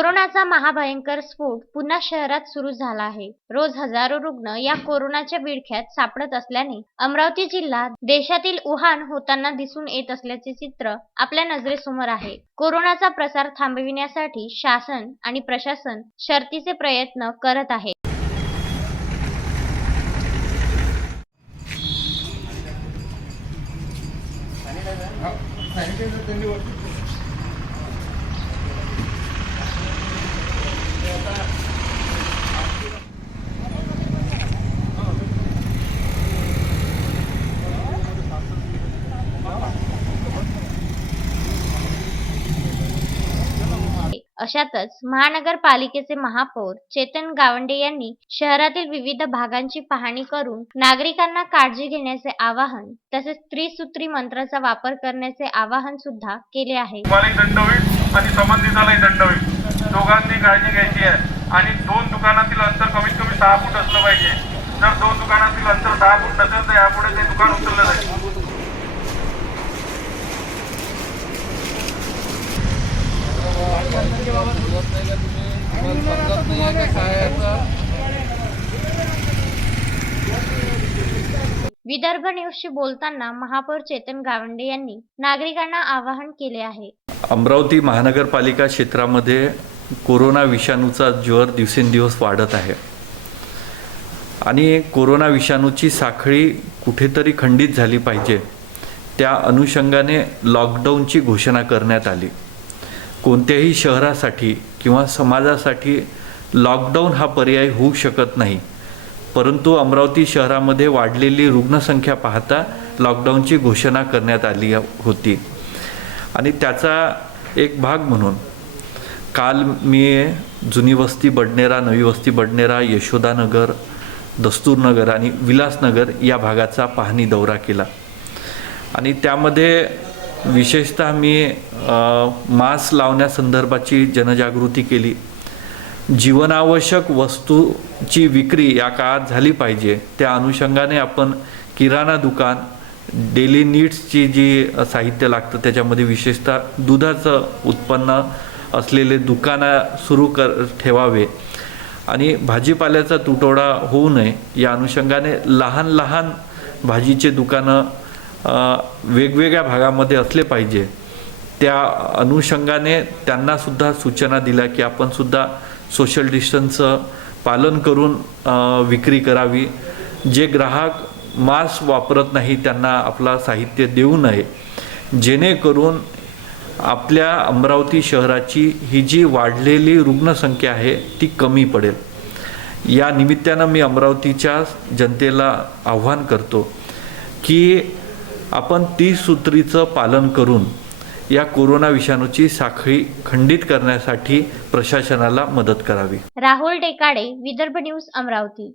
कोरोनाचा महाभयंकर स्फोट पुन्हा शहरात सुरू झाला आहे। रोज हजारो रुग्ण या कोरोनाच्या विळख्यात सापडत असल्याने अमरावती जिल्हा देशातील वुहान होताना दिसून येत असल्याचे चित्र आपल्या नजरेसमोर आहे। कोरोनाचा प्रसार थांबविण्यासाठी शासन आणि प्रशासन शर्थीचे प्रयत्न करत आहे। अशातच महानगरपालिकेचे महापौर चेतन गावंडे यांनी शहरातील विविध भागांची पाहणी करून नागरिकांना काळजी घेण्याचे आवाहन तसेच त्रिसूत्री मंत्राचा वापर करण्याचे आवाहन सुद्धा केले आहे। दंड होईल आणि संबंधितालाही दंड होईल। दोघांनी काळजी घ्यायची आहे आणि दोन दुकानातील अंतर कमीत कमी 6 फूट असलं पाहिजे। जर दोन दुकानातील अंतर 6 फूट नसेल तर यापुढे ते दुकान उचललं जाईल। विदर्भ न्यूजशी बोलताना महापौर चेतन गावंडे यांनी नागरिकांना आवाहन केले आहे। अमरावती महानगरपालिका क्षेत्रामध्ये कोरोना विषाणूचा ज्वर दिवसेंदिवस वाढत आहे आणि कोरोना विषाणूची साखळी कुठेतरी खंडित झाली पाहिजे, त्या अनुषंगाने लॉकडाऊनची घोषणा करण्यात आली। कोणत्याही शहरासाठी किंवा समाजासाठी लॉकडाऊन हा पर्याय होऊ शकत नाही, परंतु अमरावती शहरामध्ये वाढलेली रुग्णसंख्या पाहता लॉकडाऊनची घोषणा करण्यात आली होती आणि त्याचा एक भाग म्हणून काल मी जुनी वस्ती बडनेरा, नवी वस्ती बडनेरा, यशोदानगर, दस्तूरनगर आणि विलासनगर या भागाचा पाहणी दौरा केला आणि त्यामध्ये विशेषतः मी मास्क लावण्यासंदर्भाची जनजागृती केली। जीवनावश्यक वस्तूची विक्री या काळात झाली पाहिजे, त्या अनुषंगाने आपण किराणा दुकान, डेली नीड्सची जी साहित्य लागतं त्याच्यामध्ये विशेषतः दुधाचं उत्पन्न असलेले दुकानं सुरू ठेवावे आणि भाजीपाल्याचा तुटवडा होऊ नये या अनुषंगाने लहान लहान भाजीचे दुकानं वेगवेगळ्या भागामध्ये असले पाहिजे। त्या अनुषंगाने त्यांना सुद्धा सूचना दिल्या की आपण सुद्धा सोशल डिस्टन्सचं पालन करून विक्री करावी। जे ग्राहक मास्क वापरत नाही त्यांना आपला साहित्य देऊ नये, जेणेकरून आपल्या अमरावती शहराची ही जी वाढलेली रुग्णसंख्या आहे ती कमी पडेल। या निमित्तानं मी अमरावतीच्या जनतेला आव्हान करतो की आपण त्रिसूत्रीचं पालन करून या कोरोना विषाणूची साखळी खंडित करण्यासाठी प्रशासनाला मदत करावी। राहुल डेकाडे, विदर्भ न्यूज, अमरावती।